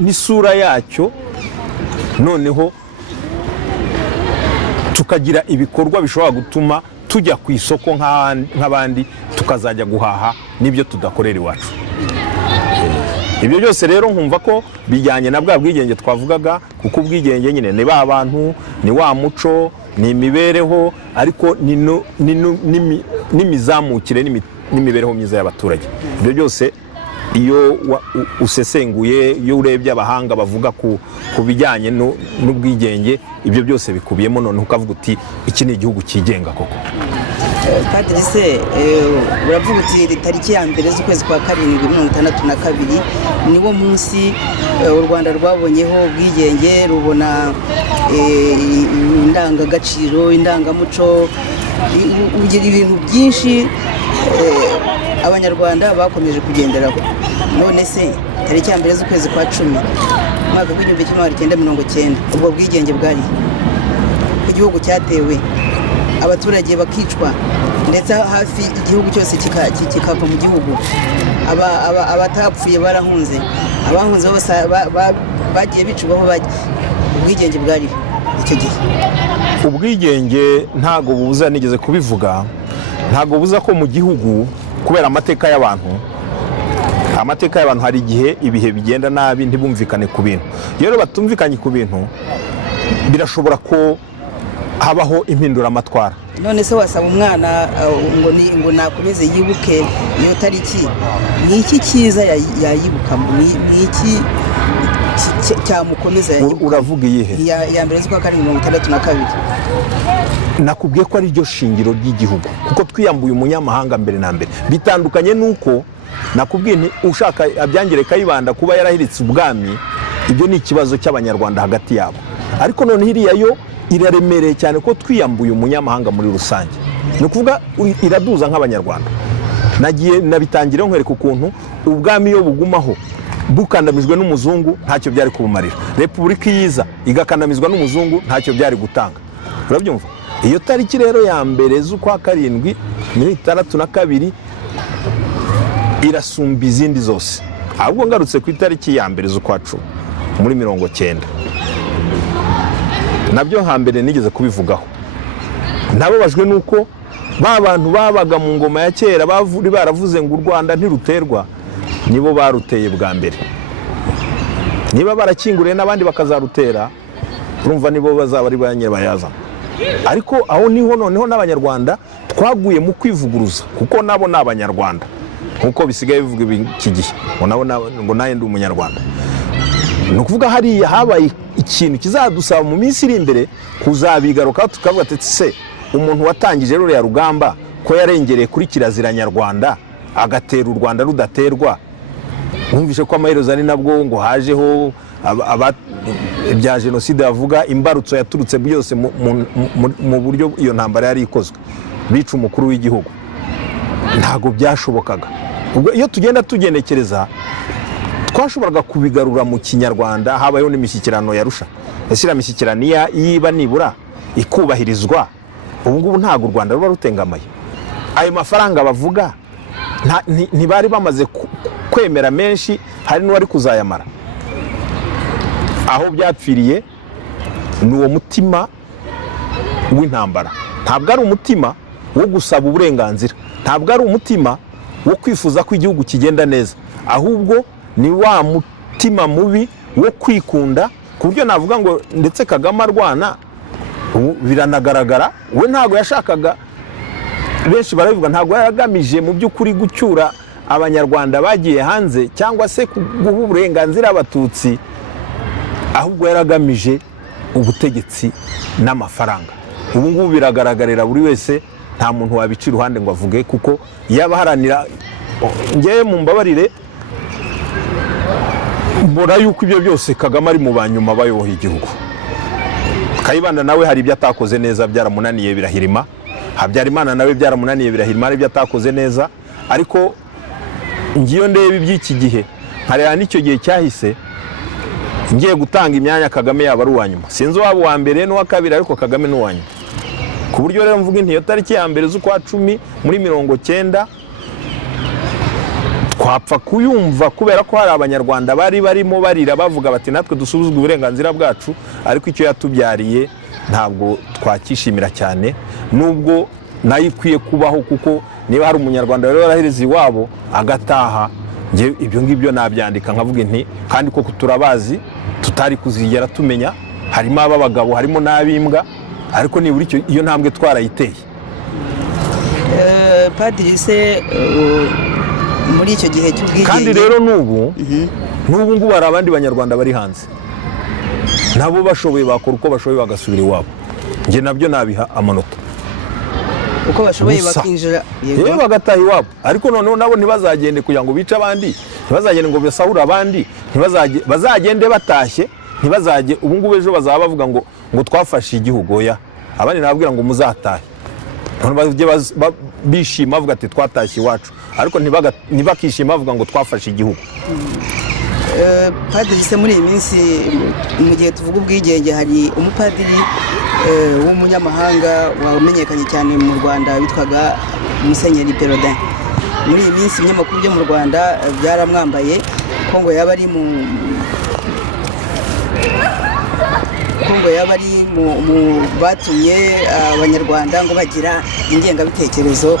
n'isura yacyo, noneho tukagira ibikorwa bishobora gutuma tujya ku isoko nk'abandi, tukazajya guhaha n'ibyo tudakorera iwacu. Ibyo byose rero nkumva ko bijyanye na bwa bwigenge twavugaga, kuko ubwigenge nyine ni ba bantu, ni wa muco, ni imibereho, ariko n'imizamukire n'imibereho myiza y'abaturage. Ibyo byose iyo usesenguye, iyo urebye abahanga bavuga ku bijyanye n'ubwigenge, ibyo byose bikubiyemo, none ukavuga uti iki ni igihugu cyigenga koko. Padiri se, uravuga uti tariki ya mbere z'ukwezi kwa karindwi 1962 niwo munsi u Rwanda rwabonyeho ubwigenge, rubona indangagaciro, indangamuco, ugira ibintu byinshi abanyarwanda bakomeje kugenderaho. None se tariki ya mbere z'ukwezi kwa 10 umwaka w'1990 ubwo bwigenge bwari, igihugu cyatewe, abaturage bakicwa, ndetse hafi igihugu cyose kikava mu gihugu, abatapfuye barahunze, abahunze bose bagiye bicwaho, ubwigenge bwari icyo gihe. Ubwigenge ntago bubuza, nigeze kubivuga, ntago bubuza ko mu gihugu, kubera amateka y'abantu hari igihe ibihe bigenda nabi, ntibumvikane ku bintu. Rero batumvikanye ku bintu, birashobora ko habaho impinduramatwara. None se wasaba umwana ngo nakomeze yibuke iyo tariki, ni iki cyiza yayibukamo, ni iki cyamukomeza yayibuka? Uravuga iyihe? Ya mbere z'ukwa karindwi 1962. Nakubwiye ko ari ryo shingiro ry'igihugu, kuko twiyambuye umunyamahanga mbere na mbere. Bitandukanye nuko nakubwiye nti ushaka abyangire Kayibanda kuba yarahiritse ubwami, ibyo ni ikibazo cy'abanyarwanda hagati yabo. Ariko none hiriya yo iraremereye cyane ko twiyambuye umunyamahanga muri rusange. Ni ukuvuga iraduza nk'abanyarwanda. Nagiye nabitangira nkwereka ukuntu ubwami iyo bugumaho bukandamijwe n'umuzungu ntacyo byari kubumarira. Repubulika yiza igakandamizwa n'umuzungu ntacyo byari gutanga. Urabyumva? Iyo tariki rero ya mbere z'ukwa karindwi 1962 irasumba izindi zose. Ahubwo ngarutse ku itariki ya mbere z'ukwa 10 muri 1990, nabyo hambere nigeze kubivugaho. Nababajwe nuko ba bantu babaga mu ngoma ya kera baravuze ngo u Rwanda ntiruterwa, nibo baruteye bwa mbere. Niba barakinguriye n'abandi bakazarutera, urumva nibo bazaba ari banyebayazana. Ariko aho niho noneho n'abanyarwanda twaguye mu kwivuguruza, kuko nabo ni abanyarwanda nkuko bisigaye bivuga iki gihe, ngo naye ndi umunyarwanda. Ni ukuvuga hariya habaye ikintu kizadusaba mu minsi iri imbere kuzabigaruka, tukavuga ati se umuntu watangije ruriya rugamba ko yarengereye kuri kirazira nyarwanda agatera u Rwanda rudaterwa, mwumvishe ko amaherezo ari nabwo ngo hajeho ibya jenoside bavuga, imbarutso yaturutse byose mu buryo iyo ntambara yari ikozwe, bica umukuru w'igihugu. Ntago byashobokaga. Ubwo iyo tugenda tugenekereza, twashoboraga kubigarura mu kinyarwanda. Habayeho n'imishyikirano yarusha, ese imishyikirano yiba nibura ikubahirizwa, ubu ngubu ntago u Rwanda ruba rutengamaye. Ayo mafaranga bavuga ntibari bamaze kwemera menshi, hari n'uwari kuzayamara. Aho byapfiriye ni uwo mutima w'intambara. Ntabwo ari umutima wo gusaba uburenganzira, ntabwo ari umutima wo kwifuza ko igihugu kigenda neza, ahubwo ni wa mutima mubi wo kwikunda, ku buryo navuga ngo ndetse Kagame arwana biranagaragara, we ntabwo yashakaga, benshi barabivuga, ntabwo yaragamije mu by'ukuri gucyura abanyarwanda bagiye hanze cyangwa se guha uburenganzira abatutsi, ahubwo yaragamije ubutegetsi n'amafaranga. Ubu ngubu biragaragarira buri wese nta muntu wabica iruhande ngo avuge, kuko yabaharanira ngewe mu mbabarire mbona yuko ibyo byose Kagame ari mu banyuma bayoboye igihugu. Kayibanda nawe hari ibyo atakoze neza byaramunaniye birahirima, Habyarimana nawe byaramunaniye birahirima, ari ibyo atakoze neza, ariko ngiyo ndebe iby'iki gihe nkareba n'icyo gihe cyahise, ngiye gutanga imyanya Kagame yaba ari uwa nyuma, sinzi uwaba uwa mbere n'uwa kabiri, ariko Kagame ni uwa nyuma. Ku buryo rero mvuga inti iyo tariki ya mbere z'ukwa 10 muri 90 twapfa kuyumva kubera ko hari abanyarwanda bari barimo barira bavuga bati natwe dusubizwe uburenganzira bwacu, ariko icyo yatubyariye ntabwo twakishimira cyane, nubwo nayo ikwiye kubaho, kuko niba hari umunyarwanda rero yarahiriza iwabo agataha, nge ibyo ngibyo nabyandika nkavuga inti kandi koko turabazi tutari kuzigera tumenya, harimo ab'abagabo harimo n'abimbwa, ariko nibura iyo ntambwe twarayiteye. Padiri se muri icyo gihe cy'ubwigenge kandi rero n'ubu ngubu hari abandi banyarwanda bari hanze nabo bashoboye bakora uko bashoboye bagasubira iwabo, nge nabyo nabiha amanota uko bashoboye bakinjira yewe bagataha iwabo, ariko noneho nabo ntibazagende kugira ngo bice abandi, ntibazagende ngo basahura abandi, bazagende batashye, ntibazajye ubu ngubu ejo bazaba bavuga ngo twafashe igihugu, oya abandi nababwira ngo muzatahe, bishima bavuga ati twatashye iwacu, ariko ntibakishima bavuga ngo twafashe igihugu. Padiri se muri iyi minsi mu gihe tuvuga ubwigenge hari umupadiri w'umunyamahanga wamenyekanye cyane mu Rwanda witwaga Musenyeri Perodin. Muri iyi minsi ibinyamakuru byo mu Rwanda byaramwambaye ko ngo yaba ari mu batumye abanyarwanda ngo bagira ingengabitekerezo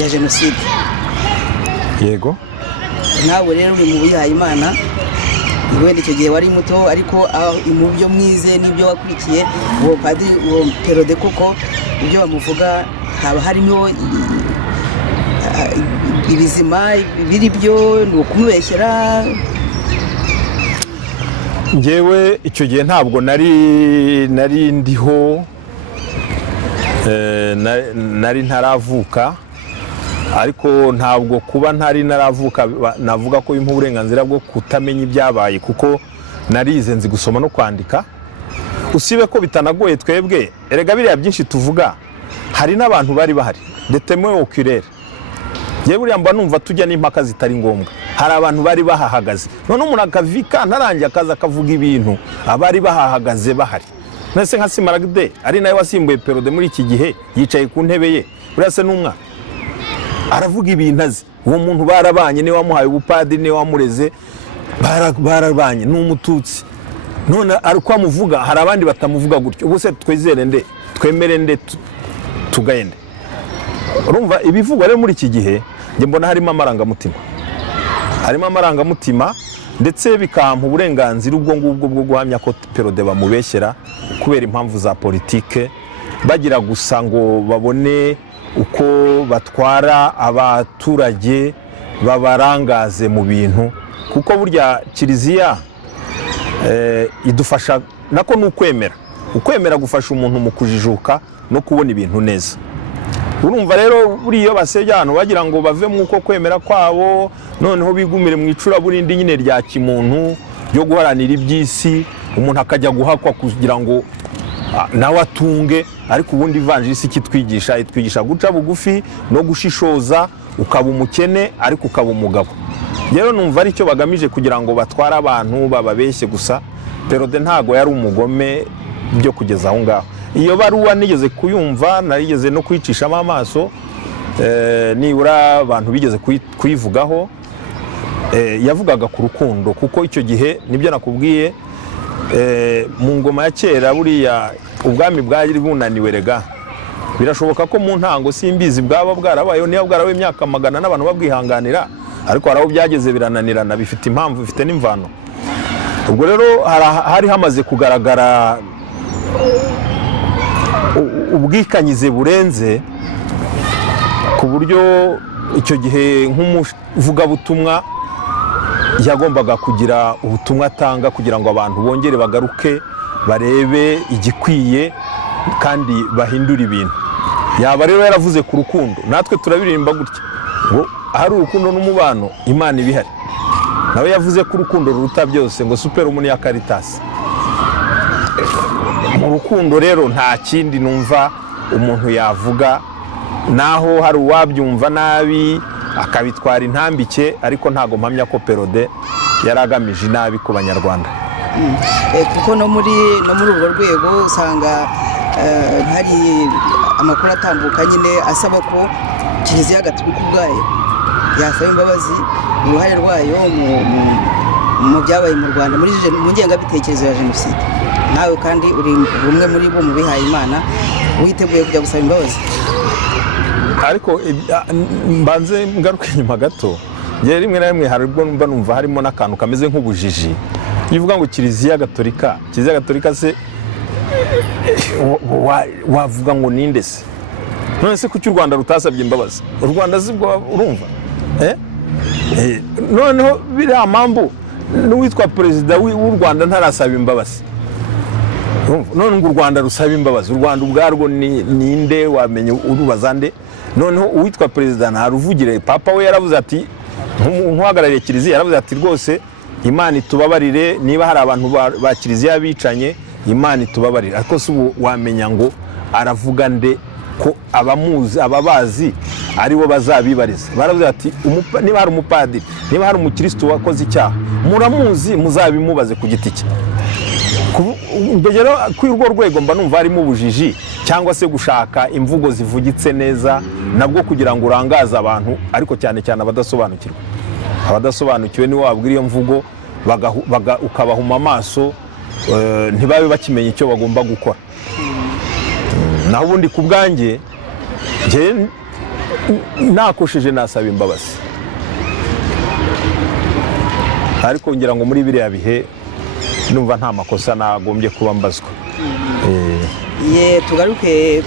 ya jenoside. Yego, nawe rero uri mu bihaye Imana, wenda icyo gihe wari muto, ariko mu byo mwize n'ibyo wakurikiye uwo Padiri uwo Perode, koko ibyo bamuvuga haba harimo ibizima biri byo ni ukumubeshyera. ngewe icyo gihe ntabwo nari ndiho, nari ntaravuka, ariko ntabwo kuba ntari naravuka navuga ko impa uburenganzira bwo kutamenya ibyabaye, kuko narize nzi gusoma no kwandika, usibe ko bitanagoye twebwe. Erega biriya byinshi tuvuga hari n'abantu bari bahari, detemoye oculaire, ngewe buriya mba numva tujya n'impaka zitari ngombwa, hari abantu bari bahahagaze, none umuntu akavika ntarangiye akaza akavuga ibintu abari bahahagaze bahari. Nese nka Simaragde ari nawe wasimbuye Perode muri iki gihe, yicaye ku ntebe ye, buriya se n'umwana aravuga ibintu azi, uwo muntu barabanye, niwe wamuhaye ubupadiri, niwe wamureze, barabanye, ni umututsi, none ariko amuvuga hari abandi batamuvuga gutyo. Ubuse twizere nde, twemere nde, tugende? Urumva ibivugwa rero muri iki gihe nge mbona harimo amarangamutima, ndetse bikampa uburenganzira ubwo ngubwo bwo guhamya ko Perode bamubeshyera kubera impamvu za politike, bagira gusa ngo babone uko batwara abaturage babarangaze mu bintu, kuko burya Kiliziya idufasha nako ni ukwemera gufasha umuntu mu kujijuka no kubona ibintu neza. Urumva rero buriyo basebya hano bagira ngo bave mu uko kwemera kwabo, noneho bigumire mu icuraburindi nyine rya kimuntu yo guharanira iby'isi, umuntu akajya guhakwa kugira ngo nawe atunge. Ariko ubundi ivanjisi itwigisha guca bugufi no gushishoza, ukaba umukene ariko ukaba umugabo. Rero numva ari cyo bagamije kugira ngo batware abantu bababeshye gusa. Perode ntago yari umugome byo kugeza aho ngaho. Iyo baruwa nigeze kuyumva, narigeze no kwicishamo amaso, nibura abantu bigeze kuyivugaho, yavugaga ku rukundo, kuko icyo gihe nibyo nakubwiye, mu ngoma ya kera buriya ubwami bwari bunaniwe. Rega birashoboka ko mu ntango simbizi bwaba bwarabayeho, niba bwarabaye imyaka 100 n'abantu babwihanganira, ariko haraho byageze birananirana, bifite impamvu, bifite n'imvano. Ubwo rero hari hamaze kugaragara ubwikanyize burenze, ku buryo icyo gihe nk'umuvugabutumwa yagombaga kugira ubutumwa atanga kugira ngo abantu bongere bagaruke barebe igikwiye kandi bahindura ibintu. yaba rero yaravuze ku rukundo, natwe turabiririmba gutya ngo ahari urukundo n'umubano Imana ibihari. Nawe yavuze ko urukundo ruruta byose ngo super umuni ya Caritas. Mu rukundo rero nta kindi numva umuntu yavuga, naho hari uwabyumva nabi akabitwara intambike, ariko ntago mpamya ko Perode yaragamije nabi ku banyarwanda. Kuko no muri urwo rwego usanga hari amakuru atambuka nyine asaba ko Kiliziya Gatolika ubwayo yasaba imbabazi uruhare rwayo mu byabaye mu Rwanda muri ngengabitekerezo ya Jenoside. Nawe kandi uri umwe muri bo mu bihaye Imana witeguye kujya gusaba imbabazi. Ariko mbanze ngaruke nyuma gato, ngiye rimwe na rimwe hari ubwo numva harimo n'akantu kameze nk'ubujiji. Yivuga ngo Kiliziya Gatolika se wavuga ngo ninde se? None se kuki u Rwanda rutasabye imbabazi? U Rwanda zibwo urumva? Noneho biriya mpamvu n'uwitwa perezida w'u Rwanda ntarasaba imbabazi. None ngo u Rwanda rusaba imbabazi, u Rwanda ubwarwo ninde wamenye urubaza nde? Noneho uwitwa perezida ntaruvugire. Papa we yaravuze ati, nk'uhagarariye Kiliziya yaravuze ati rwose Imana itubabarire niba hari abantu ba Kiliziya bicanye, Imana itubabarire. Ariko se ubu wamenya ngo aravuga nde ko abamuzi ababazi ari bo bazabibariza? Baravuze ati niba hari umupadiri, niba hari umukristo wakoze icyaha, muramuzi muzabimubaze ku giti cye. Mbegero kuri urwo rwego mba numva harimo ubujiji cyangwa se gushaka imvugo zivugitse neza nabwo kugira ngo urangaze abantu, ariko cyane cyane abadasobanukirwa. Abadasobanukiwe ni wabwira iyo mvugo ukabahuma amaso, ntibabe bakimenya icyo bagomba gukora. Naho ubundi ku bwanjye nge nakosheje nasaba imbabazi, ariko ngira ngo muri biriya bihe numva nta makosa nagombye kuba mbazwa. Tugaruke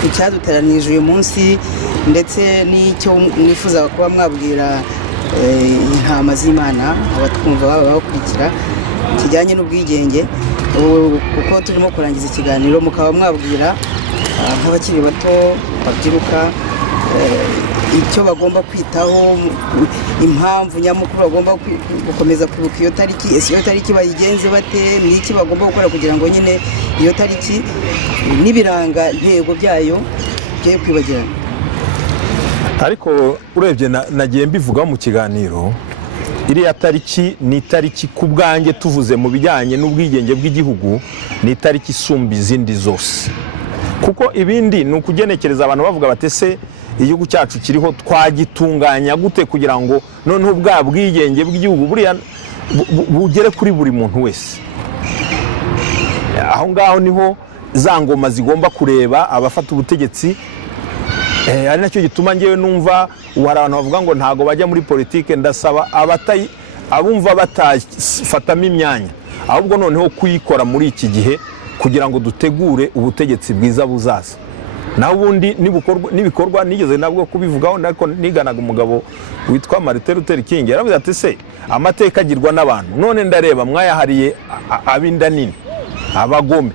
ku cyaduteranije uyu munsi ndetse n'icyo mwifuza kuba mwabwira intama z'Imana abatwumva baba bakurikira kijyanye n'ubwigenge, kuko turimo kurangiza ikiganiro, mukaba mwabwira nk'abakiri bato babyiruka icyo bagomba kwitaho, impamvu nyamukuru bagomba gukomeza kwibuka iyo tariki. Ese iyo tariki bayigenze bate? Ni iki bagomba gukora kugira ngo nyine iyo tariki n'ibiranga ntego byayo bye kwibagirana? Ariko urebye nagiye mbivuga mu kiganiro, iriya tariki ni itariki ku bwanjye tuvuze mu bijyanye n'ubwigenge bw'igihugu, ni itariki isumba izindi zose. Kuko ibindi ni ukugenekereza abantu bavuga batese igihugu cyacu kiriho twagitunganya gute kugira ngo noneho bwa bwigenge bw'igihugu buriya bugere kuri buri muntu wese. Aho ngaho niho za ngoma zigomba kureba abafata ubutegetsi. Ari nacyo gituma ngewe numva hari abantu bavuga ngo ntago bajya muri politike. Ndasaba abumva batafatamo imyanya, ahubwo noneho kuyikora muri iki gihe kugira ngo dutegure ubutegetsi bwiza buzaza. Naho ubundi nibikorwa nigeze nabwo kubivugaho, ariko niganaga umugabo witwa Martin Luther King yaravuze ati se amateka agirwa n'abantu, none ndareba mwayahariye abinda nini abagome,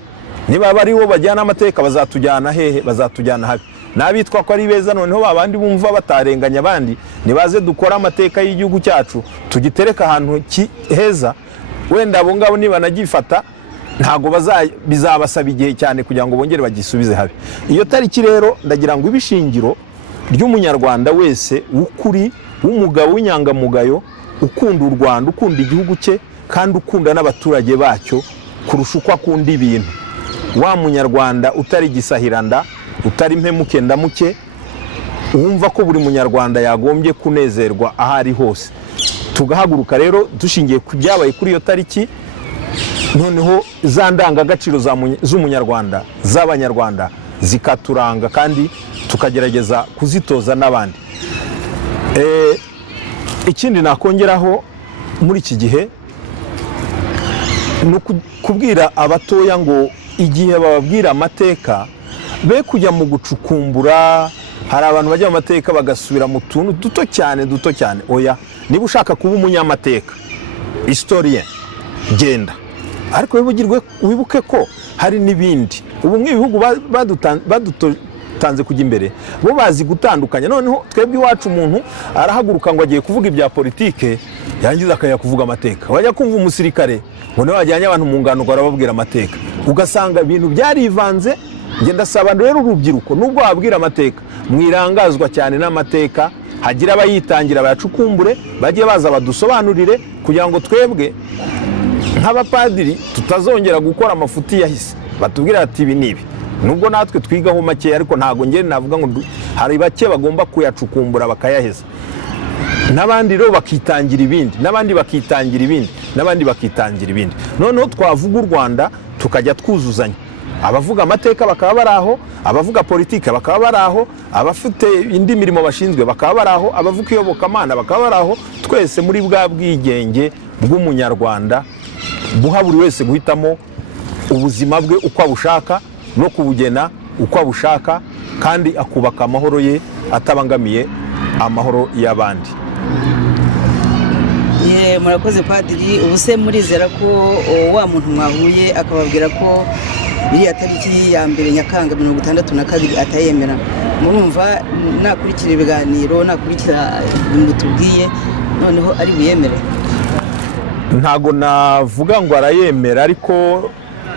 niba bari bo bajyana amateka bazatujyana hehe? Bazatujyana habi. Nabitwa ko ari beza, noneho babandi bumva batarenganya abandi nibaze dukora amateka y'igihugu cyacu tugitereka ahantu heza, wenda abo ngabo niba nagifata ntago bizabasaba igihe cyane kugira ngo bongere bagisubize habi. Iyo tariki rero ndagira ngo ibishingiro ry'umunyarwanda wese w'ukuri, w'umugabo w'inyangamugayo, ukunda u Rwanda, ukunda igihugu cye kandi ukunda n'abaturage bacyo kurusha uko akunda ibintu. Wa munyarwanda utari gisahiranda, utari mpemuke ndamuke, wumva ko buri munyarwanda yagombye kunezerwa ahari hose. Tugahaguruka rero dushingiye ku byabaye kuri iyo tariki, noneho za ndangagaciro z'umunyarwanda z'abanyarwanda zikaturanga kandi tukagerageza kuzitoza n'abandi. Ikindi nakongeraho muri iki gihe no kubwira abatoya ngo igihe bababwira amateka be kujya mu gucukumbura. Hari abantu bajya mu mateka bagasubira mu tuntu duto cyane. Oya, niba ushaka kuba umunyamateka, historien, genda, ariko wibuke ko hari n'ibindi. Ubu nk'ibihugu batanze kujya imbere bo bazi gutandukanya. Noneho twebwe iwacu umuntu arahaguruka ngo agiye kuvuga ibya politike yangiza akajya kuvuga amateka, wajya kumva umusirikare ngo niwe wajyanye abantu mu ngano ngo arababwira amateka, ugasanga ibintu byarivanze. Njye ndasaba rero urubyiruko nubwo wabwira amateka mwirangazwa cyane n'amateka, hagira abayitangira bayacukumbure bajye baza badusobanurire kugira ngo twebwe nk'abapadiri tutazongera gukora amafuti yahise, batubwira ati ibi nibi, nubwo natwe twigaho make ariko ntago ngene navuga ngo hari bake bagomba kuyacukumbura bakayaheza, n'abandi rero bakitangira ibindi, n'abandi bakitangira ibindi, n'abandi bakitangira ibindi. Noneho twavuga u Rwanda tukajya twuzuzanya, abavuga amateka bakaba baraho, abavuga politike bakaba baraho, abafite indi mirimo bashinzwe bakaba baraho, abavuga iyobokamana bakaba baraho, twese muri bwa bwigenge bw'umunyarwanda buha buri wese guhitamo ubuzima bwe uko abushaka no kubugena uko abushaka, kandi akubaka amahoro ye atabangamiye amahoro y'abandi. Murakoze padiri. Ubu se murizera ko wa muntu mwahuye akababwira ko iriya tariki ya mbere Nyakanga 62 atayemera, murumva nakurikira ibiganiro, nakurikira mutubwiye noneho ari buyemere? Ntago navuga ngo arayemera, ariko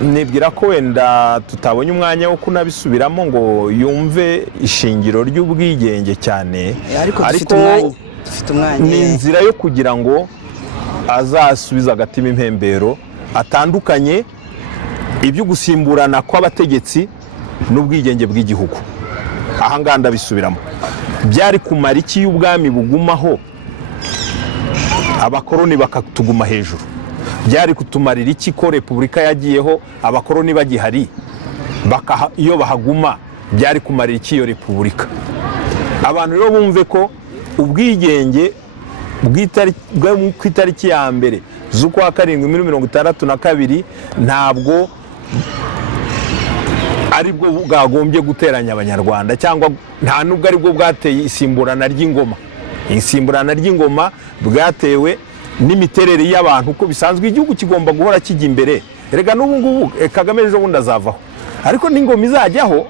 nibwira ko wenda tutabonye umwanya wo kunabisubiramo ngo yumve ishingiro ry'ubwigenge cyane, ariko dufite umwanya ni inzira yo kugira ngo azasubiza agatima impembero, atandukanye ibyo gusimburana kw'abategetsi n'ubwigenge bw'igihugu. Aha ngaha ndabisubiramo, byari kumara iki y'ubwami bugumaho abakoroni bakatuguma hejuru? Byari kutumarira iki ko repubulika yagiyeho abakoroni bagihari iyo bahaguma? Byari kumarira iki iyo repubulika? Abantu rero bumve ko ubwigenge ku itariki ya mbere z'ukwa karindwi 1962 ntabwo aribwo bwagombye guteranya abanyarwanda, cyangwa nta nubwo aribwo bwateye isimburana ry'ingoma. Isimburana ry'ingoma bwatewe n'imiterere y'abantu, uko bisanzwe igihugu kigomba guhora kijya imbere. Erega n'ubu ngubu Kagame ejo bundi azavaho, ariko n'ingoma izajyaho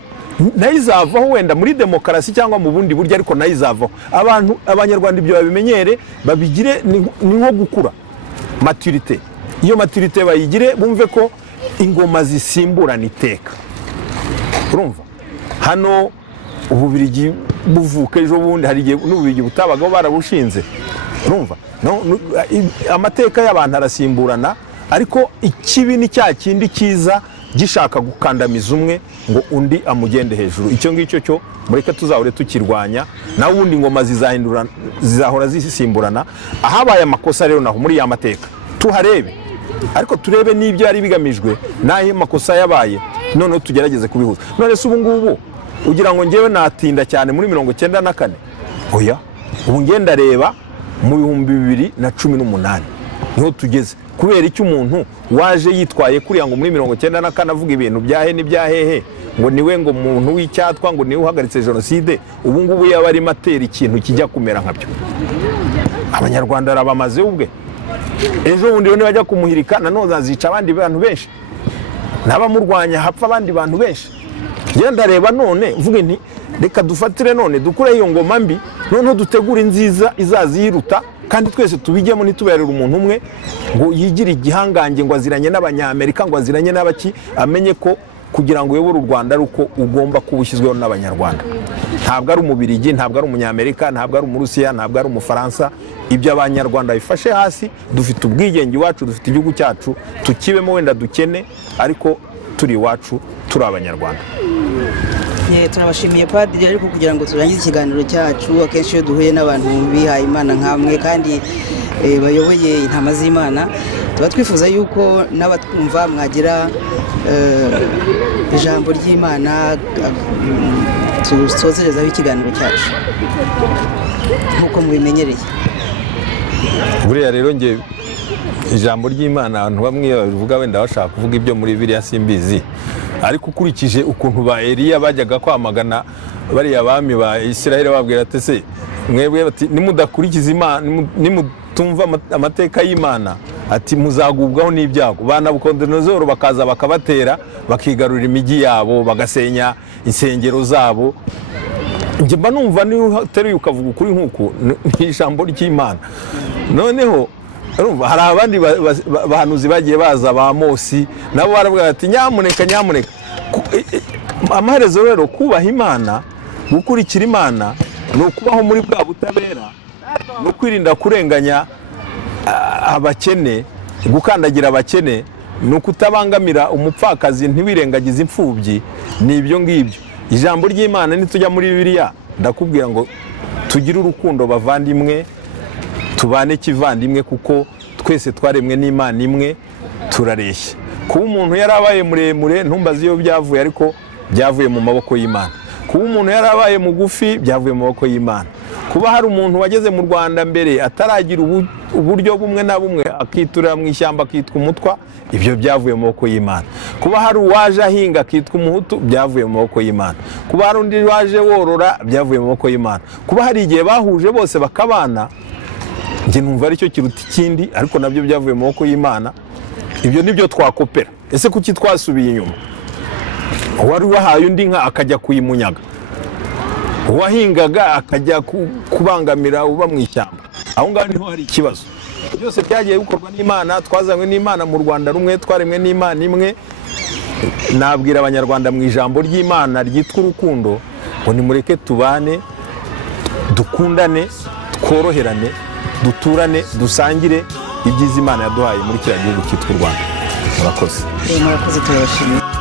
nayo izavaho, wenda muri demokarasi cyangwa mu bundi buryo, ariko nayo izavaho. Abanyarwanda ibyo babimenyere, babigire ni nko gukura, maturite. Iyo maturite bayigire, bumve ko ingoma zisimburana iteka. Urumva hano Ububirigi buvuka ejo bundi, hari igihe n'Ububirigi butabagaho barabushinze. Urumva amateka y'abantu arasimburana, ariko ikibi ni cya kindi kiza gishaka gukandamiza umwe ngo undi amugende hejuru. Icyo ngicyo cyo mureke tuzahure tukirwanya, naho ubundi ingoma zizahora zisimburana. Ahabaye amakosa rero naho muri ya mateka tuharebe, ariko turebe n'ibyo yari bigamijwe n'aho makosa yabaye, noneho tugerageze kubihuza. None se ubu ngubu ugira ngo ngewe natinda cyane muri 1994? Oya, ubu ngenda reba mu 2018 niho tugeze. Kubera iki umuntu waje yitwaye kuriya ngo muri 1994 avuga ibintu byahe n'ibyahehe ngo niwe ngo muntu w'icyatwa ngo niwe uhagaritse jenoside, ubu ngubu yaba ari materi ikintu kijya kumera nkabyo? Abanyarwanda arabamaze ubwe. Ejo bundi yo bajya kumuhirika nanone azica abandi bantu benshi, n'abamurwanya hapfa abandi bantu benshi. Genda reba none mvuge nti reka dufatire none dukure iyo ngoma mbi, noneho dutegura inziza izaziruta, kandi twese tubijyemo nituberera umuntu umwe ngo yigire igihangange ngo aziranye n'Abanyamerika, ngo aziranye n'abaki, amenye ko kugira ngo uyobore u Rwanda ari uko ugomba kubushyizweho n'Abanyarwanda. Ntabwo ari Umubirigi, ntabwo ari Umunyamerika, ntabwo ari Umurusiya, ntabwo ari Umufaransa. Ibyo Abanyarwanda bifashe hasi, dufite ubwigenge iwacu, dufite igihugu cyacu, tukibemo wenda dukene, ariko turi iwacu, turi Abanyarwanda. Turabashimiye padiri, ariko kugira ngo turangize ikiganiro cyacu, akenshi iyo duhuye n'abantu bihaye Imana nkamwe kandi bayoboye intama z'Imana, tuba twifuza yuko n'abatwumva mwagira ijambo ry'Imana tusozerezaho ikiganiro cyacu nk'uko mubimenyereye. Buriya rero nge ijambo ry'Imana abantu bamwe bavuga wenda bashaka kuvuga ibyo muri Bibiliya simbizi, ariko ukurikije ukuntu ba Eliya bajyaga kwamagana bariya bami ba Isiraheli babwira ati se mwebwe bati nimudakurikiza Imana, nimutumva amateka y'Imana ati muzagubwaho n'ibyago. Ba Nabukodonozoro bakaza bakabatera bakigarurira imijyi yabo bagasenya insengero zabo. Njye mba numva niyo uteruye ukavuga ukuri nk'uko ni ijambo ry'Imana. Noneho hari abandi bahanuzi bagiye baza ba Mosi nabo baravuga ati nyamuneka amaherezo rero kubaha Imana gukurikira Imana no kubaho muri bwa butabera no kwirinda kurenganya abakene gukandagira abakene no kutabangamira umupfakazi ntiwirengagize imfubyi. Ni ibyo ngibyo ijambo ry'Imana nitujya muri Bibiliya ndakubwira ngo tugire urukundo bavandimwe tubane kivandimwe kuko twese twaremwe n'Imana imwe turareshya. Kuba umuntu yarabaye muremure ntumbaze iyo byavuye ariko byavuye mu maboko y'Imana. Kuba umuntu yarabaye mugufi byavuye mu maboko y'Imana. Kuba hari umuntu wageze mu Rwanda mbere ataragira uburyo bumwe na bumwe akiturira mu ishyamba akitwa umutwa ibyo byavuye mu maboko y'Imana. Kuba hari uwaje ahinga akitwa umuhutu byavuye mu maboko y'Imana. Kuba hari undi waje worora byavuye mu maboko y'Imana. Kuba hari igihe bahuje bose bakabana njye numva aricyo kiruta ikindi ariko nabyo byavuye mu maboko y'Imana. Ibyo nibyo twakopera. Ese kuki twasubiye inyuma? Wari wahaye undi nka akajya kuyimunyaga, uwahingaga akajya kubangamira uba mu ishyamba. Aho ngaho niho hari ikibazo. Byose byagiye bikorwa n'Imana, twazanywe n'Imana mu Rwanda rumwe, twaremwe n'Imana imwe. Nabwira abanyarwanda mu ijambo ry'Imana ryitwa urukundo ngo nimureke tubane dukundane tworoherane duturane dusangire ibyiza Imana yaduhaye muri kiriya gihugu cyitwa u Rwanda. Murakoze. Murakoze turabashimira.